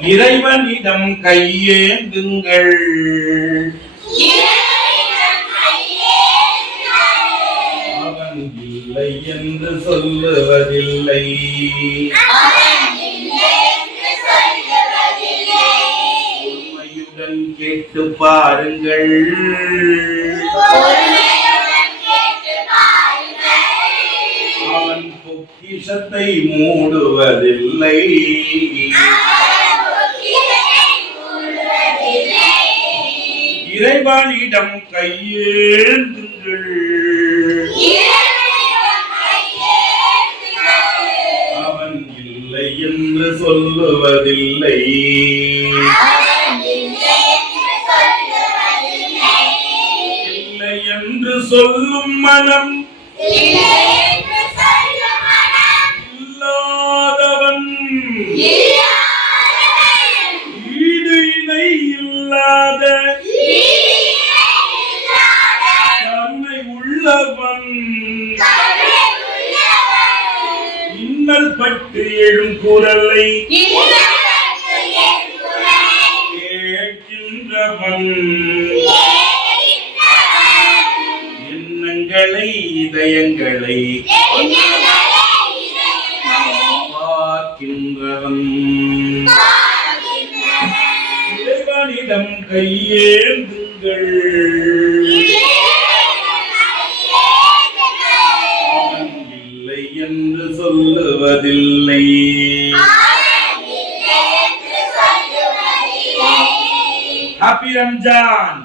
இறைவனிடம் கையேந்துங்கள். அவன் இல்லை என்று சொல்லுவதில்லை. உண்மையுடன் கேட்டு பாருங்கள். அவன் பொக்கிஷத்தை மூடுவதில்லை. இறைவனிடம் கையேந்துங்கள். அவன் இல்லை என்று சொல்லுவதில்லை. இல்லை என்று சொல்லும் மனம் இல்லாதவன். ஈடு இணை இல்லாத கருணை உள்ளவன். இன்னல் பட்டு எழும் குரலை கேட்கின்றவன். எண்ணங்களை இதயங்களை பார்க்கின்றவன். இறைவனிடம் கையேந்துங்கள். அவன் இல்லை என்று சொல்லுவதில்லை. ஹாப்பி ரம்ஜான்.